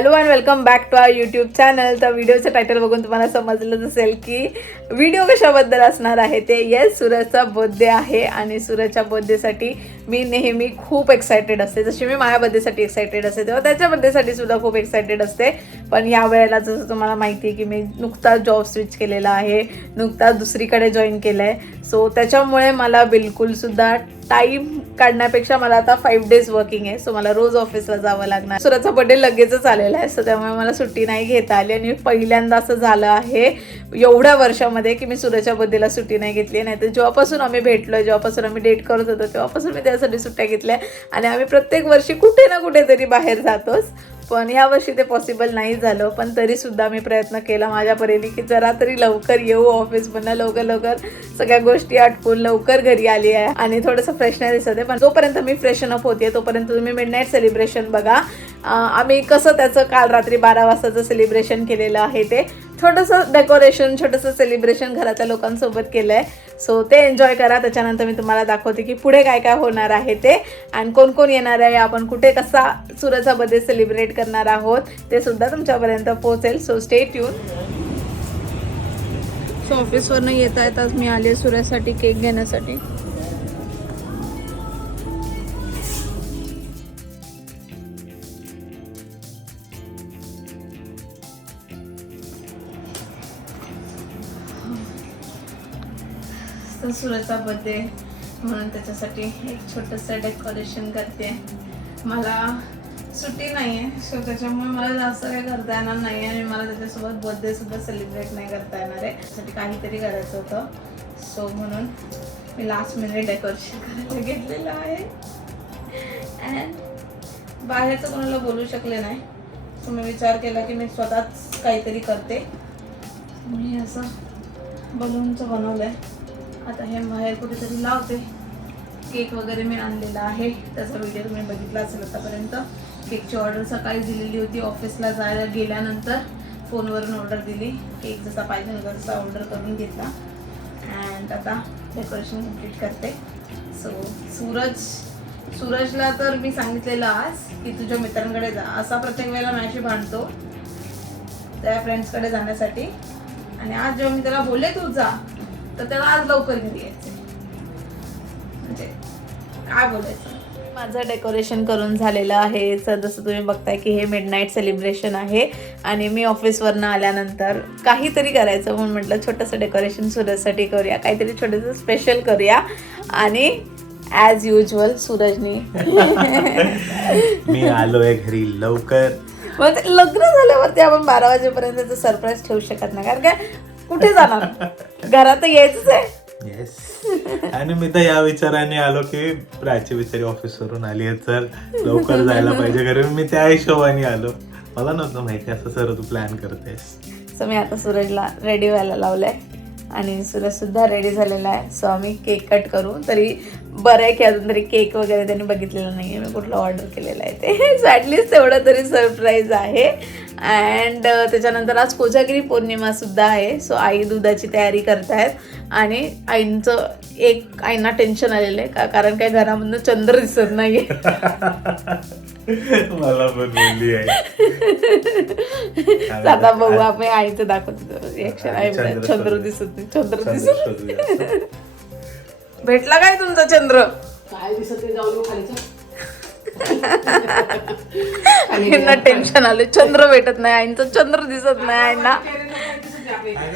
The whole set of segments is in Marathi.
Hello and welcome back to our YouTube channel तर व्हिडिओचं टायटल बघून तुम्हाला समजलंच असेल की व्हिडिओ कशाबद्दल असणार आहे ते. येस सूरजचा बर्थडे आहे आणि सूरजच्या बर्थडेसाठी मी नेहमी खूप एक्सायटेड असते. जशी मी माझ्या बर्थडेसाठी एक्सायटेड असते तेव्हा त्याच्या बर्थडेसाठी सुद्धा खूप एक्सायटेड असते. पण या वेळेला जसं तुम्हाला माहिती आहे की मी नुकताच जॉब स्विच केलेला आहे. नुकताच दुसरीकडे जॉईन केलं आहे सो त्याच्यामुळे मला बिलकुलसुद्धा टाईम काढण्यापेक्षा मला आता फाईव्ह डेज वर्किंग आहे. सो मला रोज ऑफिसला जावं लागणार. सुराचा बर्थडे लगेचच आलेला आहे. सो त्यामुळे मला सुट्टी नाही घेता आली. आणि पहिल्यांदा असं झालं आहे एवढ्या वर्षामध्ये की मी सुराच्या बर्थडेला सुट्टी नाही घेतली नाही तर जेव्हापासून आम्ही भेटलोय जेव्हापासून आम्ही डेट करत होतो तेव्हापासून मी त्यासाठी सुट्ट्या घेतल्या. आणि आम्ही प्रत्येक वर्षी कुठे ना कुठेतरी बाहेर जातोच. पण यावर्षी ते पॉसिबल नाही झालं. पण तरीसुद्धा मी प्रयत्न केला माझ्या परीने की जरा तरी लवकर येऊ ऑफिसमधनं लवकर लवकर सगळ्या गोष्टी आटपून लवकर घरी आली आहे. आणि थोडंसं फ्रेश दिसत आहे. पण जोपर्यंत मी फ्रेशन अप होते तोपर्यंत तुम्ही मिडनाईट सेलिब्रेशन बघा. आम्ही कसं त्याचं काल रात्री बारा वाजताचं सेलिब्रेशन केलेलं आहे ते. थोडंसं डेकोरेशन छोटंसं सेलिब्रेशन घरातल्या लोकांसोबत केलं आहे सो ते एन्जॉय करा. त्याच्यानंतर मी तुम्हाला दाखवते की पुढे काय काय होणार आहे ते. आणि कोण कोण येणार आहे आपण कुठे कसा सुरतचा बर्थडे सेलिब्रेट करणार आहोत ते सुद्धा तुमच्यापर्यंत पोहोचेल. सो स्टे ट्यून सो ऑफिसवरनं येता आज मी आले सूर्यासाठी केक घेण्यासाठी. तर सूरजचा बर्थडे म्हणून त्याच्यासाठी एक छोटंसं डेकोरेशन करते. मला सुट्टी नाही आहे सो त्याच्यामुळे मला जास्त काही करता येणार नाही आणि मला त्याच्यासोबत बर्थडेसुद्धा सेलिब्रेट नाही करता येणार आहे. त्यासाठी काहीतरी करायचं होतं. सो म्हणून मी लास्ट मिनिट डेकोरेशन करायला घेतलेलं आहे. अँड बाहेरचं कोणाला बोलू शकले नाही. सो मी विचार केला की मी स्वतःच काहीतरी करते. मी असं बलूनचं बनवलं आहे आता हे बाहेर कुठेतरी लावते. केक वगैरे मी आणलेला आहे. त्याचा व्हिडिओ तुम्ही बघितला असेल आतापर्यंत. केकची ऑर्डर सकाळी दिलेली होती. ऑफिसला जायला गेल्यानंतर फोनवरून ऑर्डर दिली. केक जसा पाहिजे होता तसा ऑर्डर करून घेतला. अँड आता डेकोरेशन कंप्लीट करते. सो सूरज सूरजला तर मी सांगितलेलं आज की तुझ्या मित्रांकडे जा. असा प्रत्येक वेळेला माझ्याशी भांडतो त्या फ्रेंड्सकडे जाण्यासाठी. आणि आज जेव्हा मी त्याला बोलले तू जा. तर त्याला आज लवकर घरी यायचे म्हणजे काय बोलायचं? माझं डेकोरेशन करून झालेलं आहे. तर जसं तुम्ही बघताय की हे मिड नाईट सेलिब्रेशन आहे. आणि मी ऑफिसवरनं आल्यानंतर काहीतरी करायचं म्हणून म्हटलं छोटंसं डेकोरेशन सूरजसाठी करूया. काहीतरी छोटंसं स्पेशल करूया. आणि ॲज युजल सूरजनी. मी आलोय घरी लवकर. मग ते लग्न झाल्यावरती आपण बारा वाजेपर्यंत सरप्राईज ठेवू शकत नाही. कारण काय कुठे जाणार? घरात यायचंच आहे. येस आणि मी तर या विचाराने आलो की प्राची बिचारी ऑफिस वरून आली आहे तर लवकर जायला पाहिजे. घरी मी त्या हिशोबाने आलो. मला नव्हतं माहिती असं सर तू प्लॅन करतेस. सो मी आता सूरजला रेडी व्हायला लावलंय. आणि सूरज सुद्धा रेडी झालेला आहे. सो आम्ही केक कट करू. तरी बरं आहे की अजून तरी केक वगैरे त्यांनी बघितलेलं नाही आहे मी कुठलं ऑर्डर केलेलं आहे ते. सो ॲटलिस्ट तेवढं तरी सरप्राईज आहे. अँड त्याच्यानंतर आज कोजागिरी पौर्णिमा सुद्धा आहे. सो आई दुधाची तयारी करतायत. आणि आईंचं एक आईंना टेन्शन आलेलं आहे. का कारण काय घरामधनं चंद्र दिसत नाहीये. मला पण बोलली आहे आता बघू आपण आईचं दाखवतो. रिएक्शन आहे. चंद्र. दिसत नाही. चंद्र दिसत. भेटला काय तुमचा चंद्र? काय दिसत नाही जाऊन खालीचं आईंना टेन्शन आले चंद्र भेटत नाही आईंचं चंद्र दिसत नाही आईंना.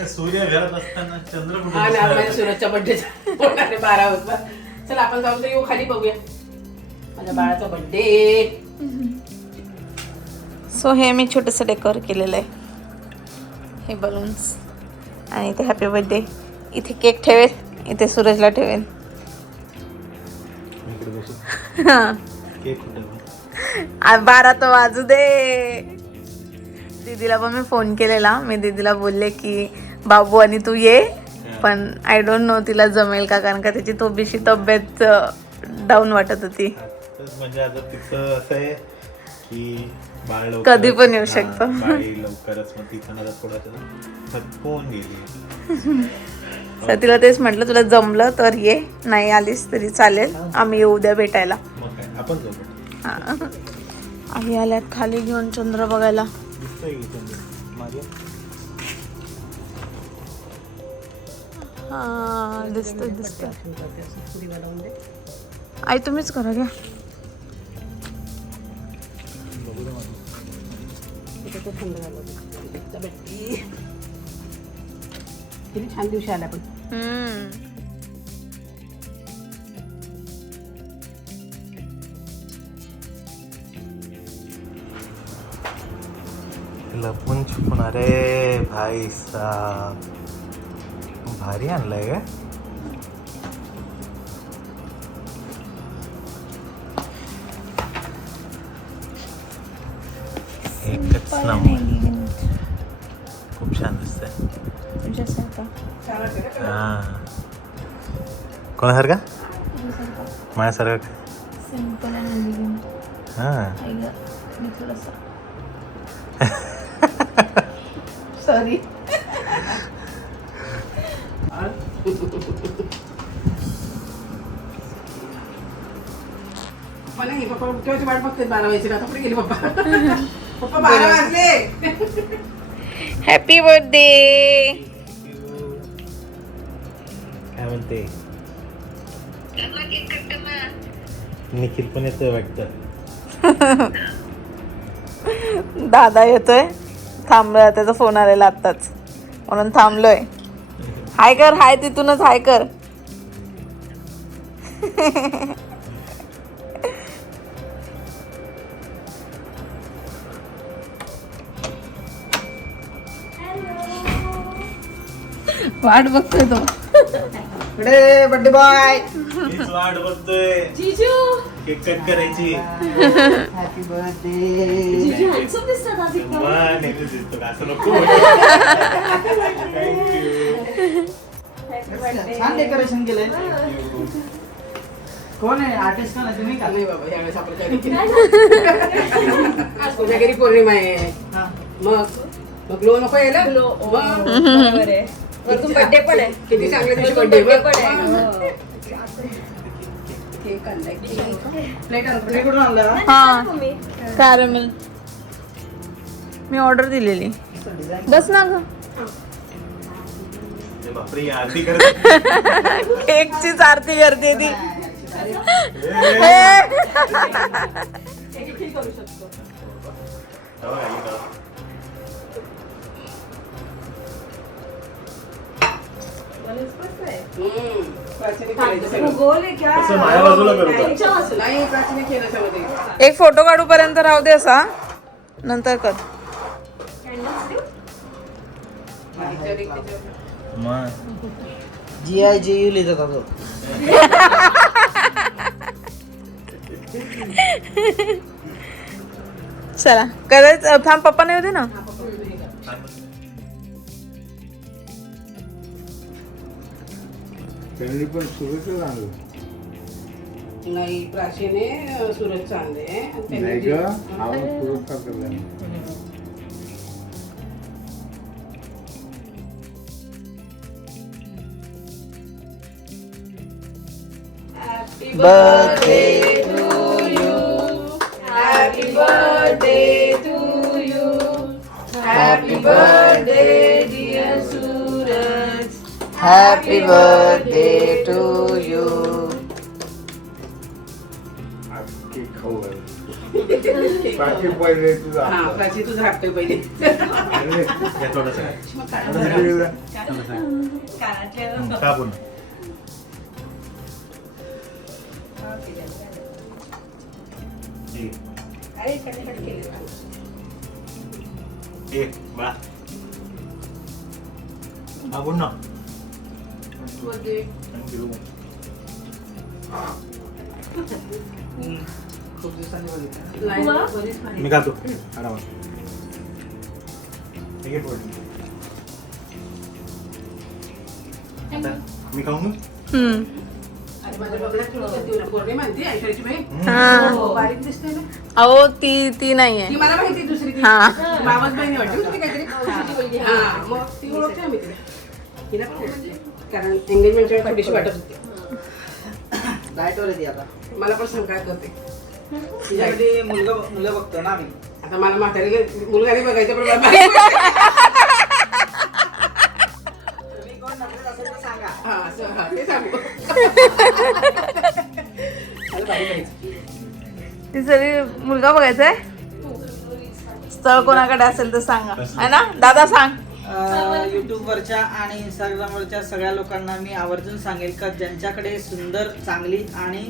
सूर्य घरात असताना चंद्र? आपल्या सुरतच्या बड्डेचा बारा वाजता. चल आपण जाऊन तर येऊ खाली बघूया. माझ्या बाळाचा बड्डे सो हे मी छोटंसं डेकोर केलेलं आहे. हे बलून्स आणि इथे हॅपी बर्थडे इथे केक ठेवेल इथे सूरजला ठेवेल. इकडे. हां? आ, बारा तर वाजू दे. दीदीला पण मी फोन केलेला. मी दीदीला बोलले की बाबू आणि तू ये. पण आय डोंट नो तिला जमेल का? कारण का त्याची थोडीशी तब्येत डाऊन वाटत होती. म्हणजे आता तिचं असं आहे की बाळ लवकर कधी पण येऊ शकतं. बाळी लवकरच. मग ती पण आता थोडस थकवून गेली. तर तिला तेच म्हटलं तुला जमलं तर ये. नाही आलीस तरी चालेल. आम्ही येऊ उद्या भेटायला. आपण जाऊ. हा. आई आल्यात खाली घेऊन चंद्र बघायला. दिसतोय हा दिसतोय आई तुम्हीच करा घ्या. किती छान दिवशी आल्या पण. लपून छुपून अरे भाई साब भारी आणलंय का एकच नंबर खूप छान का? हा कोणासारखा माझ्यासारखं हा केव्हाची वाट बघते बारा वाजचे आता कुठे गेले पप्पा? पप्पा बारा वाजले. हॅपी बर्थडे काय म्हणते? निखिल पण येतोय वाटतं. दादा येतोय. थांबलोय त्याचा फोन आलेला आत्ताच. म्हणून थांबलोय. हाय कर हाय तिथूनच हाय कर. वाट बघतोय तो. Birthday boy. वाट बघतोय. केक कट करायची. हॅपी बर्थडे वा, नेहमीच दिसतो का? असं नको. छान डेकोरेशन केलंय. कोण आहे? आर्टिस्ट कोण आहे? तुम्ही का? नाही बाबा यावेळेस आपल्या घरी केली. आज तुझ्या घरी पौर्णिमा आहे? हा. मग मग ग्लो नको यायला? मग? बर्थडे पण आहे. किती चांगल्या दिवशी बर्थडे पण आहे. केक आणलाय प्लेट आण- प्लेट कुठून आणलं? हा. कॅरमेल मी ऑर्डर दिलेली. बस ना ग. बापरे आरती करत. केकचीच आरती करते ती. हो, एक फोटो काढू पर्यंत राहू दे असा. नंतर कर. जी आय जी यू लिहित होता तो चला करायचं थांब पप्पा नाही होते ना. त्यांनी पण सुरतच आणलं. नाही प्राचीने सुरत त्यांनी नाही ग आवाज सुरत का करला birthday happy birthday happy birthday to you cake खाऊ. बाकी पहिले तुझा. हा प्राची तुझं पहिले. मागून ना थँक्यू खूप दिवसांनी बघितलं मी खातो आरामात. ठीक आहे पोट. आता मी खाऊ हम्म. माझ्या बघण्यात आहे हा. हो, बारीक दिसते ना. अहो ती ती नाहीये. ती मला माहिती दुसरी ती. हा. मामाच बहिणी वाटते ना ती काहीतरी. हा मग ती ओळखते आम्ही तिला. तिला पण ओळखते. कारण एंगेजमेंटच्या वेळी थोडीशी वाटत होती. डायटवर येते आता? मला पण सांग काय करते. तिच्यासाठी मुलगा मुलं बघतो ना आम्ही. आता मला म्हातारीला मुलगा नाही बघायचा पण. तुम्ही कोण नकळत असेल तर सांगा. हा, असं, हा, ते सांगू. मला बाई बघायची. ती सगळी मुलगा बघायचा आहे स्थळ कोणाकडे असेल तर सांगा. है ना? दादा सांग. युट्यूब वरच्या आणि इंस्टाग्राम वरच्या सगळ्या लोकांना मी आवर्जून सांगेल का ज्यांच्याकडे सुंदर चांगली आणि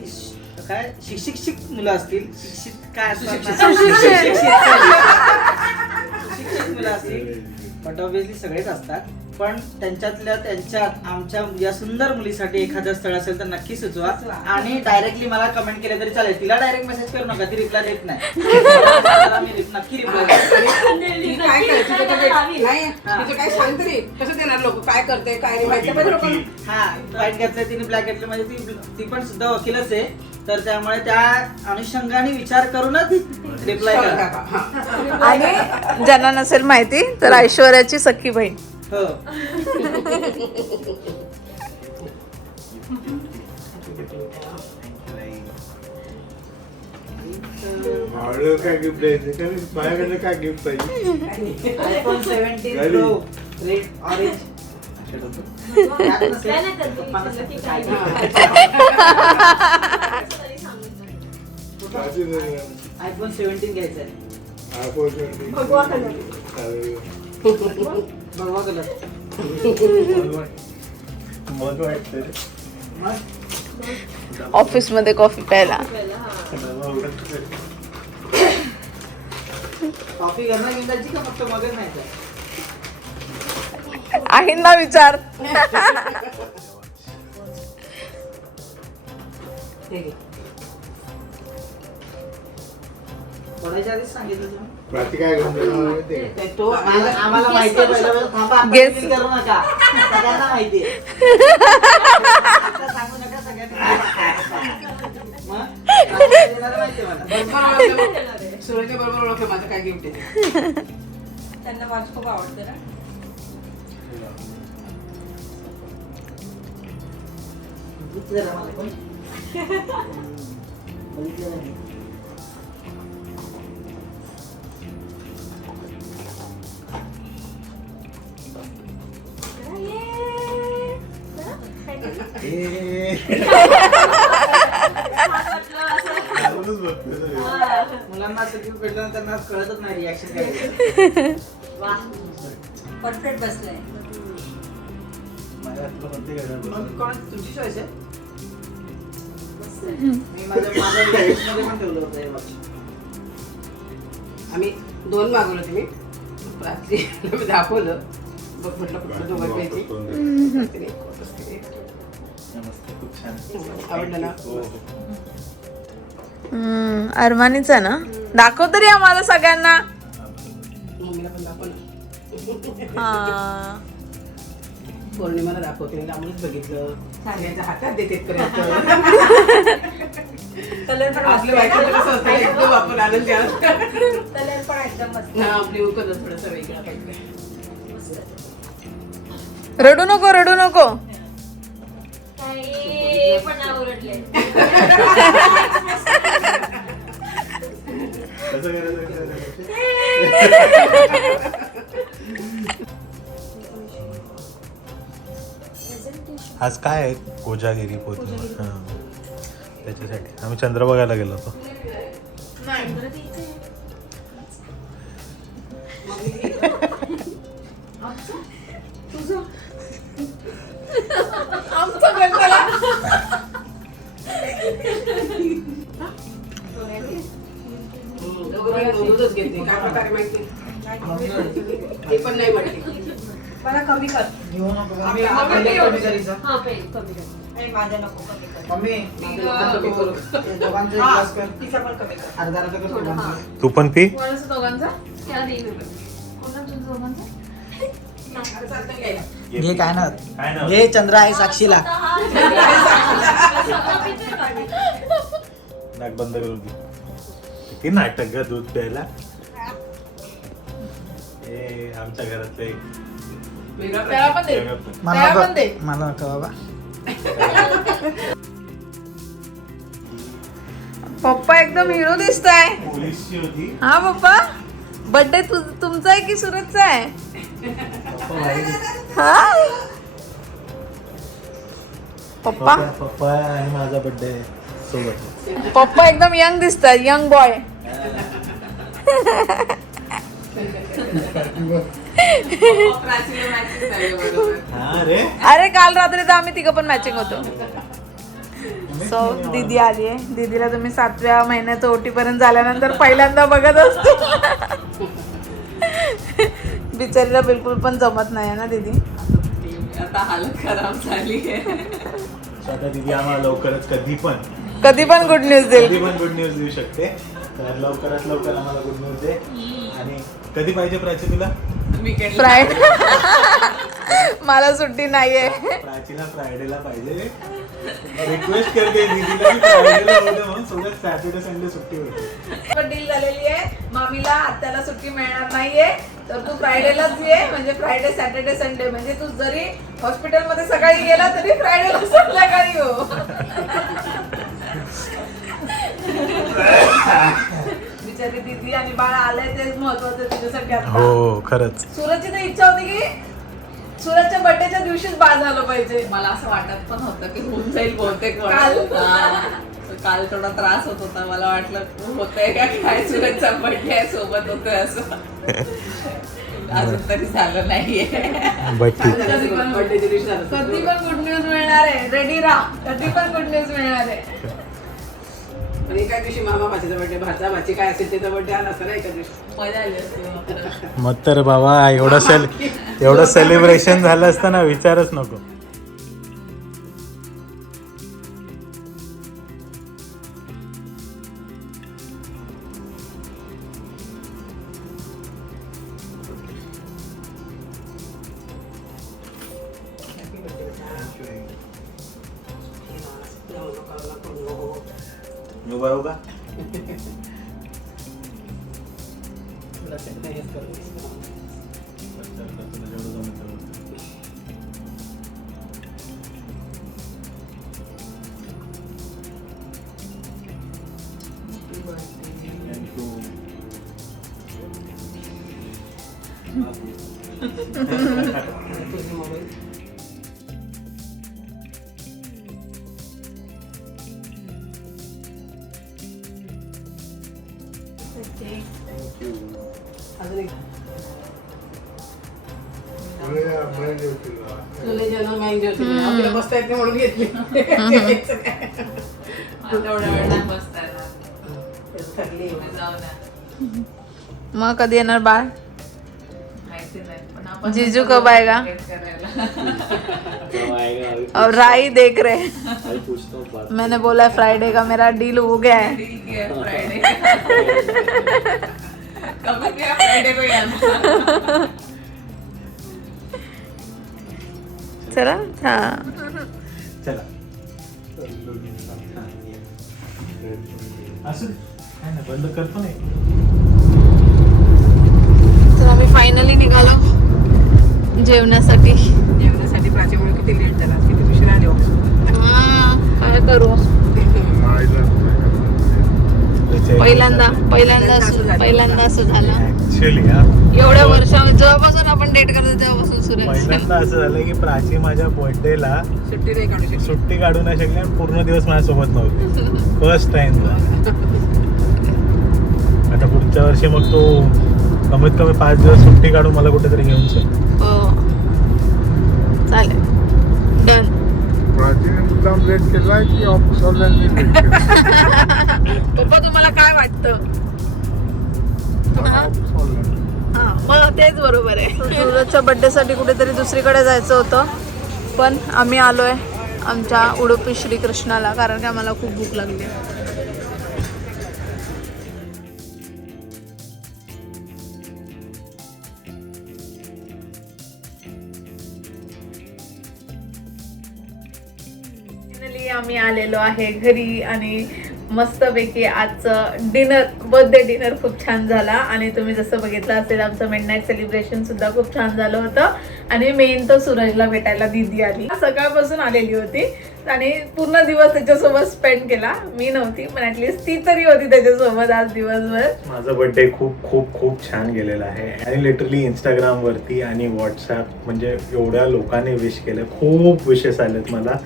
काय शिक्षित मुलं असतील शिक्षित काय सुशिक्षित मुलं असतील बट ऑब्विसली सगळेच असतात. पण त्यांच्यातल्या त्यांच्यात आमच्या या सुंदर मुलीसाठी एखादं स्थळ असेल तर नक्की सुचवा. आणि डायरेक्टली मला कमेंट केले तरी चालेल. तिला डायरेक्ट मेसेज करू नका. ती रिप्लाय देत नाही. नक्की रिप्लाय काय सांग तरी कसं देणार लोक? काय करते? काय हा व्हाईट घेतलंय तिने ब्लॅक घेतलं म्हणजे ती ती पण सुद्धा वकीलच आहे. तर त्यामुळे त्या अनुषंगाने विचार करूनच रिप्लाय करा. हा. आणि ज्यांना नसेल माहिती तर ऐश्वर्याची सख्खी बहीण. हो. ऑर्डर काय गिफ्ट द्यायचं? का नाही? माझ्याकडनं काय गिफ्ट पाहिजे? IPhone seventeen Ready? Pro red orange iPhone seventeen भगवा रे. का नाही. हे सांगितलं काय आहे. करू माहिती नका सगळ्यांना मग आता देणारं माहिती आहे मला बरोबर ओळखलं. सुरजच्या बरोबर ओळखलं माझं काय गिफ्ट आहे? ते. त्यांना वाच खूप आवडते ना. बघितलं मला कोण? बघितलं ना मुलांना गिफ्ट भेटलं ना त्यांना कळतच नाही रिॲक्शन काय. वा परफेक्ट बसलाय मग? कोण चॉईस आहे मी माझ्या माझ्या लिस्टमध्ये पण ठेवलं होतं हे. आम्ही दोन मागवलं तुम्ही रात्री मी दाखवलं बघ म्हटलं कुठलं दोघं छान आवडलं ना? हो, हो. अरमानीचा ना? दाखव तरी आम्हाला सगळ्यांना. हा. पौर्णिमाला दाखवते त्यामुळेच बघितलं. सगळ्यांच्या हातात देते पर्यंत कलर पण आपल्या बायकोचं कसं असतं एकदम आपण आनंदी आहोत कलर पण एकदम मस्त ब्ल्यू कलर थोडंसं वेगळा पाहिजे. रडू नको रडू नको. काही पण आवडले करायचं? आज काय आहे कोजागिरी हां. त्याच्यासाठी आम्ही चंद्र बघायला गेलो होतो काय प्रकारे माहिती. ते पण नाही माहिती मला कमी कर. घेऊ नको कमी करायचं. हा पेन कमी कर. नाही माझ्या नको कमी कर. मम्मी आता कमी करू. ते दोघांचं एक glass कर. तिचा पण कमी कर. अर्धा अर्धा कर दोघांचं. तू पण पी? आता चालतं घ्यायला. घे काय ना. काय नाव? घे चंद्र आहे साक्षीला. नाक बंद करून दे किती नाटक ग दूध प्यायला? ए आमच्या घरातलं एक वेगळा त्याला पण दे वेगळं पण. मला त्याला पण नको दे. मला नको बाबा. पप्पा एकदम हिरो दिसताय. पोलीसची होती. हा पप्पा? बर्थडे तुमचा आहे की सुरतचा आहे? पप्पा हा? पप्पा? पप्पा पप्पा आणि माझा बर्थडे सोबत. पप्पा एकदम यंग दिसतात यंग बॉय अरे काल रात्री तर आम्ही तिघं पण मॅचिंग होतो. सो दीदी आली आहे दीदीला तुम्ही सातव्या महिन्याचं ओटी पर्यंत झाल्यानंतर पहिल्यांदा बघत असतो. बिचारीला बिलकुल पण जमत नाही आहे ना दीदी? आता हालत खराब झाली आता दिदी आम्हाला लवकरच कधी पण कधी पण गुड न्यूज कधी देईल पण गुड न्यूज देऊ शकते. तर लवकरात लवकर आम्हाला गुड न्यूज दे. आणि कधी पाहिजे प्राची तुला? वीकेंड फ्रायडे मला सुट्टी नाहीये. प्राचीला फ्रायडेला पाहिजे. रिक्वेस्ट करते दीदीला की फ्रायडेला होऊ दे म्हणून सगळ्यात सॅटर्डे संडे सुट्टी होती डील झालेली आहे. मामीला आत्याला सुट्टी मिळणार नाहीये. तर तू फ्रायडेलाच ये. म्हणजे फ्रायडे सॅटर्डे संडे म्हणजे तू जरी हॉस्पिटलमध्ये सकाळी गेला तरी फ्रायडेला संध्याकाळी हो. बिचारी दीदी आणि बाळ आलंय तेच महत्वाचं तुझ्यासाठी आता. हो खरंच. सुरतची तर इच्छा होती की सुरतच्या बर्थडेच्या दिवशीच बाळ झालं पाहिजे. मला असं वाटत पण होतं की होऊन जाईल बहुतेक काल? हा. काल थोडा त्रास होत होता. मला वाटलं होतंय का काय? सुरतचा बर्थडे आहे सोबत होतोय असं. अजून तरी झालं नाहीये. बट ठीक. कधी पण बर्थडेच्या दिवशी झालं. कधी पण गुड न्यूज मिळणार आहे. रेडी राहा. कधी पण गुड न्यूज मिळणार आहे. पण एका दिवशी मामा भाचीचा बर्थडे भाचा भाची काय असेल त्याचा बर्थडे आला असता ना एका दिवशी. मजा आली असते मग तर बाबा एवढं सेल एवढं सेलिब्रेशन झालं असतं ना विचारच नको. मी बरोबर का अजून बसता येत नाही म्हणून घेतली मग कधी येणार बाळ? जीजू कब आएगा? और राई देख रहे मैंने बोला फ्राइडे का मेरा डील हो गया है। चला हा. चला. बंद करतो तर आम्ही फायनली निघालो जेवणासाठी. जेवणासाठी प्राचीमुळे किती लेट झाला? किती उशीर आले? हा, काय करू? पहिल्यांदा पहिल्यांदा असं- पहिल्यांदा असं झालं. ऍक्च्युली हा. एवढ्या वर्षा जेव्हापासून आपण डेट करतो तेव्हापासून सुरेश पहिल्यांदा असं झालं की प्राची माझ्या बर्थडेला सुट्टी नाही काढू शकत सुट्टी काढू नाही शकली आणि पूर्ण दिवस माझ्यासोबत नव्हती. फर्स्ट टाइम आता पुढच्या वर्षी मग तो कमीत कमी पाच दिवस सुट्टी काढून मला कुठेतरी घेऊन चल मुद्दाम लेट केलाय की ऑफिसवाल्यांनी लेट पप्पा तुम्हाला काय वाटतं? ऑफिसवाल्यांनी हा मग तेच बरोबर आहे. सूरजच्या बर्थडे साठी कुठेतरी दुसरीकडे जायचं होतं. पण आम्ही आलोय आमच्या उडुपी श्रीकृष्णाला कारण की आम्हाला खूप भूक लागली. फायनली आम्ही आलेलो आहे घरी आणि मस्तपैकी आजचं डिनर बर्थडे डिनर खूप छान झाला. आणि तुम्ही जसं बघितलं असेल आमचं मिड नाईट सेलिब्रेशन सुद्धा खूप छान झालं होतं. आणि मेन तर सूरजला भेटायला दिदी आली. सकाळपासून आलेली होती. आणि पूर्ण दिवस त्याच्यासोबत स्पेंड केला. मी नव्हती पण ऍटलीस्ट ती तरी होती त्याच्यासोबत आज दिवसभर. माझा बर्थडे खूप खूप खूप छान गेलेला आहे. आणि लिटरली इंस्टाग्रामवरती आणि व्हॉट्सॲप म्हणजे एवढ्या लोकांनी विश केलं. खूप विशेस आलेत मला.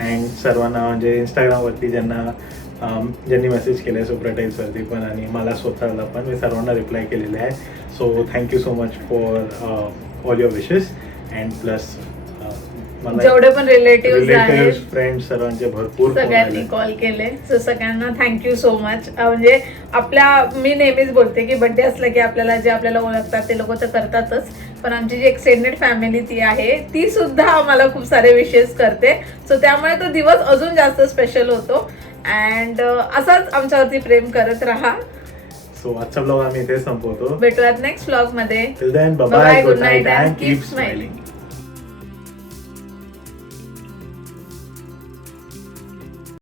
अँड सर्वांना म्हणजे इंस्टाग्रामवरती ज्यांना ज्यांनी मेसेज केले सुप्रटाईजवरती पण आणि मला स्वतःला पण मी सर्वांना रिप्लाय केलेले आहे. So thank you so much for all your wishes and plus जेवढे पण रिलेटिव्ह फ्रेंड सर्वांचे भरपूर सगळ्यांनी. कॉल केले. सो सगळ्यांना थँक्यू सो मच म्हणजे आपल्या मी नेहमीच बोलते की बड्डे असला की आपल्याला जे आपल्याला ओळखतात ते लोक तर करतातच. पण आमची जी एक्सटेंडेड फॅमिली ती आहे ती सुद्धा आम्हाला खूप सारे विशेष करते. सो त्यामुळे तो दिवस अजून जास्त स्पेशल होतो. अँड असाच आमच्यावरती प्रेम करत राहा. सो आजचा ब्लॉग आम्ही इथे संपवतो. भेटूयात नेक्स्ट ब्लॉगमध्ये. Till then, bye Bye-bye, bye,